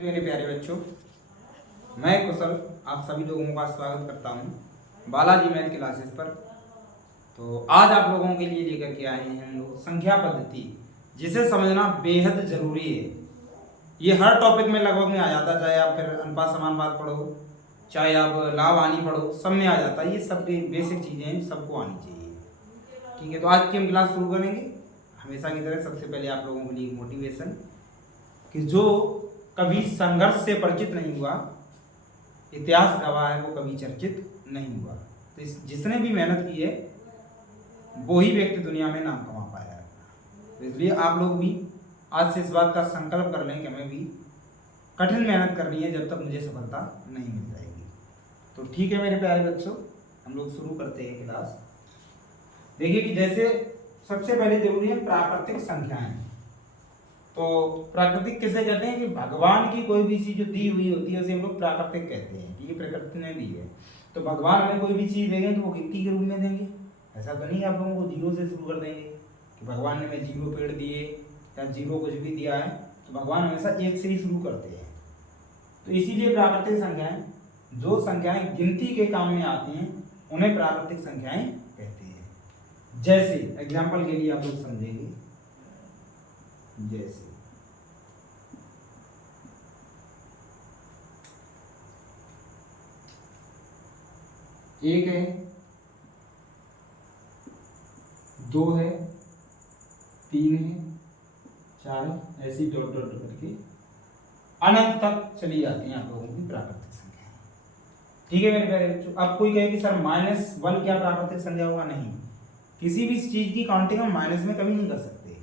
मेरे प्यारे बच्चों, मैं कुशल आप सभी लोगों का स्वागत करता हूं बालाजी मैथ क्लासेस पर। तो आज आप लोगों के लिए लेकर के आए हैं हम लोग संख्या पद्धति, जिसे समझना बेहद जरूरी है। ये हर टॉपिक में लगभग में आ जाता है, चाहे आप फिर अनुपात समानुपात पढ़ो, चाहे आप लाभ हानि पढ़ो, सब में आ जाता है। ये सब बेसिक चीज़ें हैं, सबको आनी चाहिए। ठीक है, तो आज की हम क्लास शुरू करेंगे। हमेशा की तरह सबसे पहले आप लोगों के लिए मोटिवेशन कि जो कभी संघर्ष से परिचित नहीं हुआ, इतिहास गवाह है, वो कभी चर्चित नहीं हुआ। तो जिसने भी मेहनत की है वो ही व्यक्ति दुनिया में नाम कमा पाया है। तो इसलिए आप लोग भी आज से इस बात का संकल्प कर लें कि हमें भी कठिन मेहनत करनी है जब तक मुझे सफलता नहीं मिल जाएगी। तो ठीक है मेरे प्यारे बच्चों, हम लोग शुरू करते हैं क्लास। देखिए कि जैसे सबसे पहले जरूरी है प्राकृतिक संख्याएं। तो प्राकृतिक किसे कहते हैं कि भगवान की कोई भी चीज जो दी हुई होती है उसे हम लोग प्राकृतिक कहते हैं कि ये प्रकृति ने दी है। तो भगवान हमें कोई भी चीज देंगे तो वो गिनती के रूप में देंगे। ऐसा तो नहीं आप लोगों को जीरो से शुरू कर देंगे कि भगवान ने हमें जीरो पेड़ दिए या जीरो कुछ भी दिया है। तो भगवान हमेशा एक से ही शुरू करते हैं। तो इसीलिए प्राकृतिक संख्याएं, जो संख्याएं गिनती के काम में आती हैं उन्हें प्राकृतिक संख्याएं कहते हैं। जैसे एग्जाम्पल के लिए आप लोग समझेंगे, जैसे एक है, दो है, तीन है, चार है, ऐसी डॉट डॉट करके अनंत तक चली जाती हैं आप लोगों की प्राकृतिक संख्याएं। ठीक है मेरे प्यारे बच्चों, अब कोई कहे कि सर -1 क्या प्राकृतिक संख्या होगा? नहीं, किसी भी चीज की काउंटिंग हम माइनस में कभी नहीं कर सकते।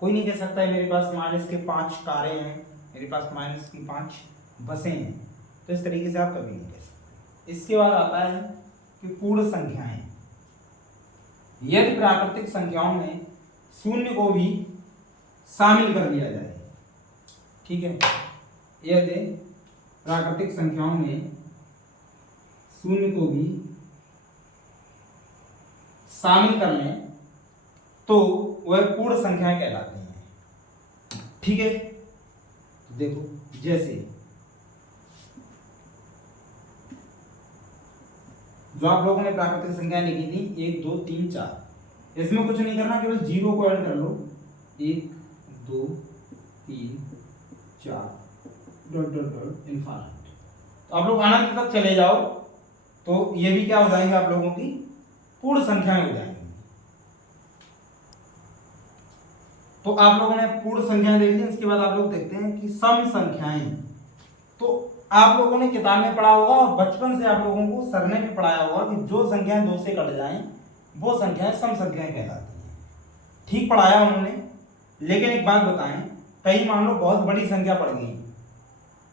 कोई नहीं कह सकता है मेरे पास माइनस के 5 कारें हैं, मेरे पास माइनस की 5 बसें हैं। तो इस तरीके से आप कभी नहीं कह सकते। इसके बाद आता है कि पूर्ण संख्याएं। यदि प्राकृतिक संख्याओं में शून्य को भी शामिल कर दिया जाए, ठीक है, यदि प्राकृतिक संख्याओं में शून्य को भी शामिल कर लें तो वह पूर्ण संख्याएं कहलाती हैं। ठीक है, तो देखो जैसे जो आप लोगों ने प्राकृतिक संख्याएं लिखी थी 1 2 3 4, इसमें कुछ नहीं करना, केवल जीरो को ऐड कर लो। 1 2 3 4 डॉट डॉट डॉट इनफाइनाइट। तो आप लोग अनंत तक चले जाओ तो ये भी क्या हो जाएंगे आप लोगों की पूर्ण संख्याएं हो जाएंगी। तो आप लोगों ने पूर्ण संख्याएं देख ली। इसके बाद आप लोग देखते हैं कि सम संख्याएं। तो आप लोगों ने किताब में पढ़ा होगा और बचपन से आप लोगों को सर ने भी पढ़ाया होगा कि जो संख्याएं 2 से कट जाएं वो संख्याएं सम संख्याएं कहलाती हैं। ठीक पढ़ाया उन्होंने, लेकिन एक बात बताएं, कहीं मान लो बहुत बड़ी संख्या पड़ गई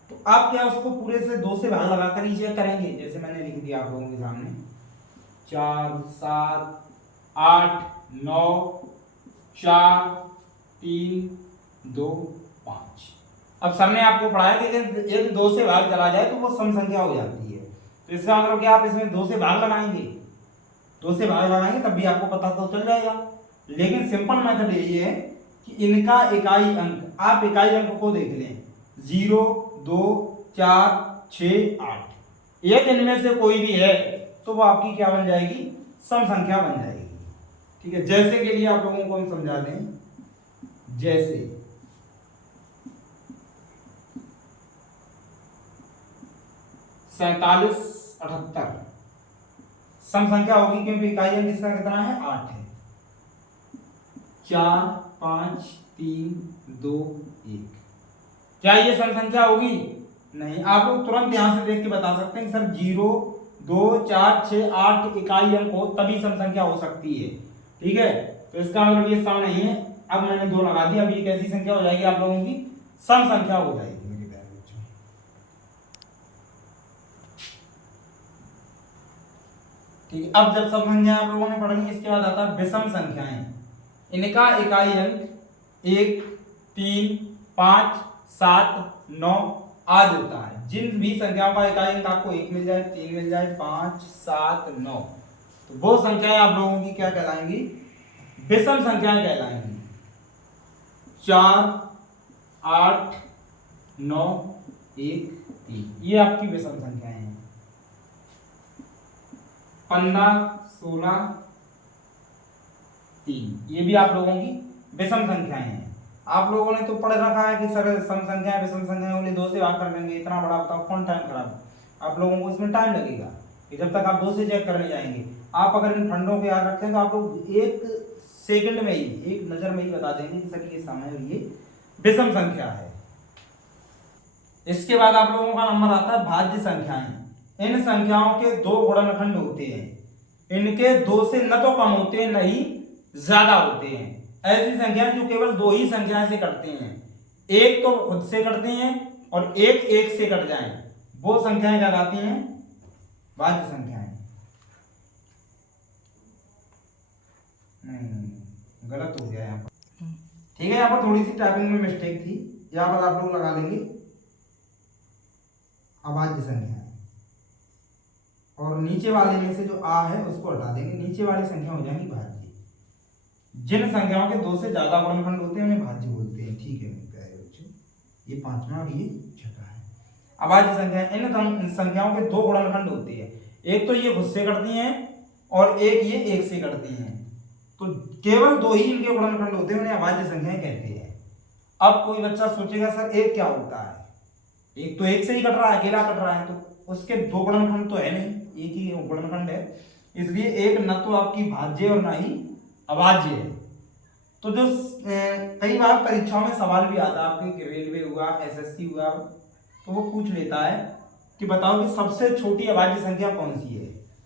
तो आप क्या उसको पूरे से 2 से भाग लगाकर ही चेक करेंगे? जैसे मैंने लिख दिया आप लोगों के सामने 4 7 8 9 4 3 2 5। अब सर ने आपको पढ़ाया कि यदि 2 से भाग चला जाए तो वो सम संख्या हो जाती है। तो इसका मतलब क्या आप इसमें 2 से भाग लगाएंगे? 2 से भाग लगाएंगे तब भी आपको पता तो चल जाएगा। लेकिन सिंपल मेथड यही है कि इनका इकाई अंक, आप इकाई अंक को देख लें 0 2 4 6 8। एक इनमें से कोई भी है तो वो आपकी क्या बन जाएगी? सम संख्या बन जाएगी। ठीक है, जैसे के लिए आप लोगों को हम समझा दें, जैसे 47 78 सम संख्या होगी क्योंकि इकाई अंक इसका कितना है? 8 है। 4 5 3 2 1। क्या ये सम संख्या होगी? नहीं। आप लोग तुरंत यहां से देख के बता सकते हैं सर 0 2 4 6 8 इकाई अंक हो तभी सम संख्या हो सकती है। ठीक है, तो इसका मतलब ये सम नहीं है। अब मैंने 2 लगा दिया, अब ये कैसी संख्या हो जाएगी आप लोगों की? सम संख्या हो जाएगी मेरे प्यारे बच्चों। ठीक है, अब जब सम संख्या आप लोगों ने पढ़ ली, इसके बाद आता है विषम संख्याएं। इनका इकाई अंक 1 3 5 7 9 आदि होता है। जिन भी संख्याओं का इकाई अंक आपको 1 मिल जाए, 3 मिल जाए, 5 7 9, तो वो संख्याएं आप लोगों की क्या कहलाएंगी? विषम संख्याएं कहलाएंगी। 4 8 9 1 3, ये आपकी विषम संख्याएं हैं। 15 16 3, ये भी आप लोगों की विषम संख्याएं हैं। आप लोगों ने तो पढ़ रखा है कि सर सम संख्याएं विषम संख्याएं बोले 2 से भाग कर लेंगे, इतना बड़ा बताओ कौन टाइम खराब, आप लोगों को इसमें टाइम लगेगा कि जब तक आप 2 से चेक करने जाएंगे। आप अगर इन फंडों को याद रखते हैं तो आप लोग 1 सेकंड में ही, एक नजर में ही बता देंगे कि सर ये सम है और ये विषम संख्या है। इसके बाद आप लोगों का नंबर आता है भाज्य संख्याएं। इन संख्याओं के 2 गुणनखंड होते हैं, इनके 2 से न तो कम होते हैं न ही ज्यादा होते हैं। ऐसी संख्याएं जो केवल 2 ही संख्याएं से कटते हैं, एक तो खुद से कटते हैं और एक एक से कट जाएं, वो संख्याएं कहलाती हैं भाज्य संख्याएं। नहीं गलत हो गया यहाँ पर, ठीक है। यहाँ पर थोड़ी सी टाइपिंग में मिस्टेक थी, यहाँ पर आप लोग लगा लेंगे अभाज्य संख्याएं और नीचे वाले में से जो आ है उसको हटा देंगे, नीचे वाली संख्या हो जाएंगी भाज्य। जिन संख्याओं के 2 से ज्यादा गुणनखंड होते हैं उन्हें भाज्य बोलते हैं, ठीक है मेरे बच्चों। ये 5वां और ये 6वां है। अभाज्य संख्याएं, इन संख्याओं के 2 गुणनखंड होते हैं, एक तो ये खुद से कटती हैं और एक ये एक से कटती हैं, तो केवल 2 ही इनके गुणनखंड होते हैं, उन्हें अभाज्य संख्याएं कहते हैं। अब कोई बच्चा सोचेगा सर एक क्या होता है, एक तो एक से ही कट रहा है, अकेला कट रहा है, तो उसके 2 गुणनखंड तो है नहीं, एक ही गुणनखंड है, इसलिए एक न तो आपकी भाज्य और ना ही अभाज्य है। तो जो कई बार परीक्षाओं में सवाल भी आता है, आपके रेलवे हुआ, एसएससी हुआ, तो वो पूछ लेता है कि बताओ कि सबसे छोटी अभाज्य संख्या कौन सी है।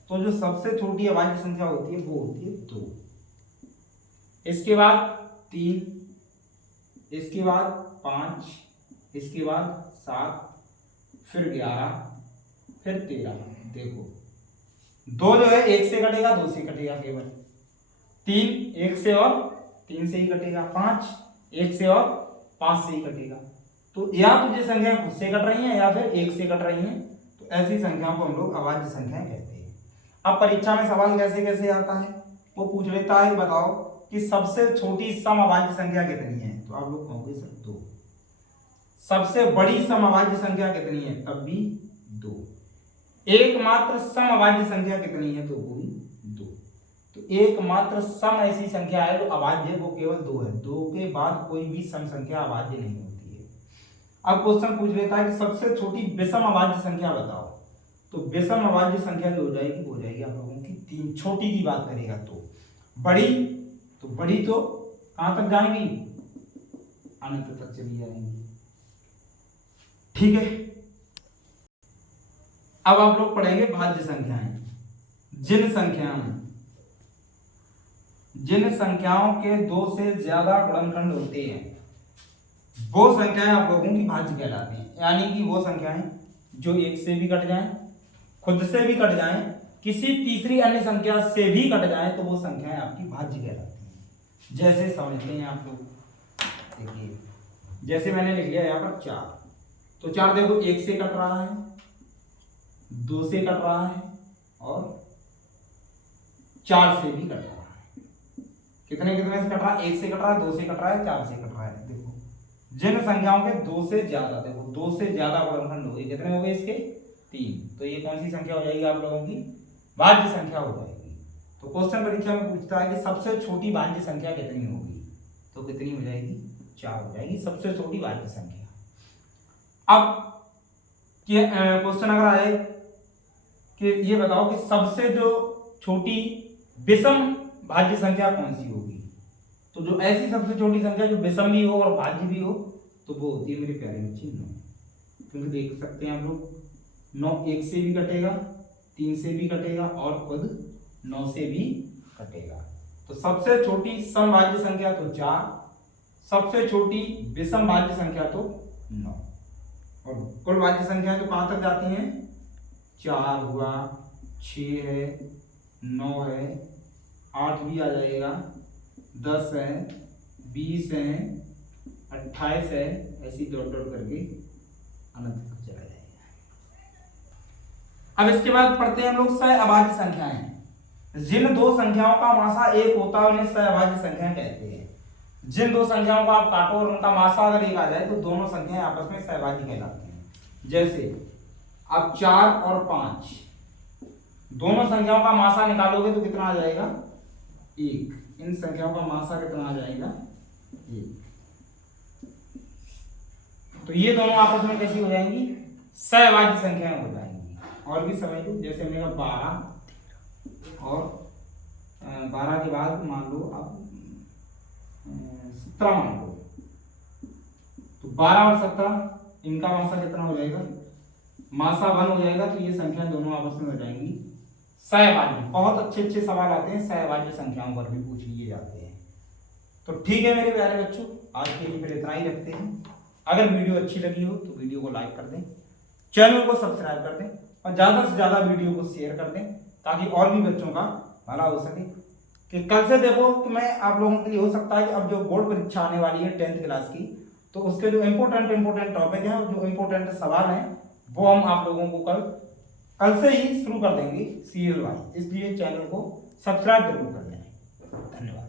तो जो सबसे छोटी अभाज्य संख्या होती है वो होती है 2, इसके बाद 3, इसके बाद 5, इसके बाद 7, फिर 11, फिर 13। देखो 2 जो है 1 से कटेगा, 2 से कटेगा केवल, 3 1 से और 3 से ही कटेगा, 5 1 से और 5 से ही कटेगा। तो या तो ये संख्याएं खुद से कट रही हैं या फिर 1 से कट रही हैं, तो ऐसी संख्याओं को हम लोग अभाज्य संख्याएं कहते हैं। अब परीक्षा में सवाल कैसे कैसे आता है, वो पूछ लेता है बताओ कि सबसे छोटी सम अभाज्य संख्या कितनी है, तो आप लोग कहोगे सर 2। सबसे बड़ी सम अभाज्य संख्या कितनी है, तब भी 2। एकमात्र सम अभाज्य संख्या कितनी है, तो वो भी 2। तो एकमात्र सम ऐसी संख्या है जो अभाज्य है, वो केवल 2 है। 2 के बाद कोई भी सम संख्या अभाज्य नहीं होती है। अब क्वेश्चन पूछ लेता है कि सबसे छोटी विषम अभाज्य संख्या बताओ, तो विषम अभाज्य संख्या जो हो जाएगी वो हो जाएगी आप लोगों की 3। छोटी की बात करेगा तो बड़ी तो कहां तक जाएंगी, अनंत तक चली जाएंगी, ठीक है। अब आप लोग पढ़ेंगे भाज्य संख्याएं। जिन संख्याओं के 2 से ज्यादा गुणनखंड होते हैं वो संख्याएं आप लोगों की भाज्य कहलाती हैं। यानी कि वो संख्याएं जो 1 से भी कट जाएं, खुद से भी कट जाएं, किसी तीसरी अन्य संख्या से भी कट जाएं, तो वो संख्याएं आपकी भाज्य कहलाती हैं। जैसे समझते हैं आप लोग, देखिए जैसे मैंने लिख लिया यहाँ पर 4, तो 4 देखो 1 से कट रहा है, 2 से कट रहा है और 4 से भी कट रहा है। कितने से कट रहा है, 1 से कट रहा है, 2 से कट रहा है, 4 से कट रहा है। देखो जिन संख्याओं के 2 से ज्यादा, देखो 2 से ज्यादा गुणनखंड हो गए, कितने हो गए इसके 3, तो ये कौन सी संख्या हो जाएगी आप लोगों की भाज्य संख्या हो जाएगी। तो क्वेश्चन परीक्षा में पूछता है कि सबसे छोटी भाज्य संख्या कितनी होगी, तो कितनी हो जाएगी 4 हो जाएगी सबसे छोटी भाज्य संख्या। अब क्वेश्चन अगर आए कि ये बताओ कि सबसे जो छोटी विषम भाज्य संख्या कौन सी होगी, तो जो ऐसी सबसे छोटी संख्या जो विषम भी हो और भाज्य भी हो, तो वो होती है मेरे प्यारे बच्चे 9। क्योंकि देख सकते हैं हम लोग 9 1 से भी कटेगा, 3 से भी कटेगा और खुद 9 से भी कटेगा। तो सबसे छोटी समभाज्य संख्या तो 4, सबसे छोटी विषम भाज्य संख्या तो 9, और कुल भाज्य संख्या तो कहां तक जाती हैं, 4 हुआ, 6 है, 9 है, 8 भी आ जाएगा, 10 है, 20 है, 28 है, ऐसी डॉट डॉट करके अनंत तक चला जाएगा। अब इसके बाद पढ़ते हैं हम लोग सहअभाज्य संख्याएं। जिन 2 संख्याओं का मासा 1 होता है उन्हें सहअभाज्य संख्याएं कहते हैं। जिन 2 संख्याओं को आप काटो और उनका मासा अगर 1 आ जाए तो दोनों संख्याएं आपस में सहभाज्य कहलाती हैं। जैसे अब 4 और 5 दोनों संख्याओं का मासा निकालोगे तो कितना आ जाएगा 1। इन संख्याओं का मासा कितना आ जाएगा 1। तो ये दोनों आपस में कैसी हो जाएंगी सहभाज्य संख्याएं हो जाएंगी। और भी समझ लो, जैसे हमने कहा 12 और 12 के बाद मान लो आप 17 मान लो, तो 12 और 17 इनका मासा कितना हो जाएगा मासा 1 हो जाएगा। तो ये संख्या दोनों आपस में हो जाएंगी सहभाज्य। बहुत अच्छे अच्छे सवाल आते हैं सहभाज्य संख्याओं पर भी पूछ लिए जाते हैं। तो ठीक है मेरे प्यारे बच्चों, आज के लिए फिर इतना ही रखते हैं। अगर वीडियो अच्छी लगी हो तो वीडियो को लाइक कर दें, चैनल को सब्सक्राइब कर दें और ज़्यादा से ज़्यादा वीडियो को शेयर कर दें ताकि और भी बच्चों का भला हो सके। कि कल से देखो कि मैं आप लोगों के लिए हो सकता है कि अब जो बोर्ड परीक्षा आने वाली है 10th क्लास की, तो उसके जो इम्पोर्टेंट टॉपिक हैं, जो इम्पोर्टेंट सवाल हैं, वो हम आप लोगों को कल से ही शुरू कर देंगे सीरियल वाइज। इसलिए चैनल को सब्सक्राइब जरूर कर लें। धन्यवाद।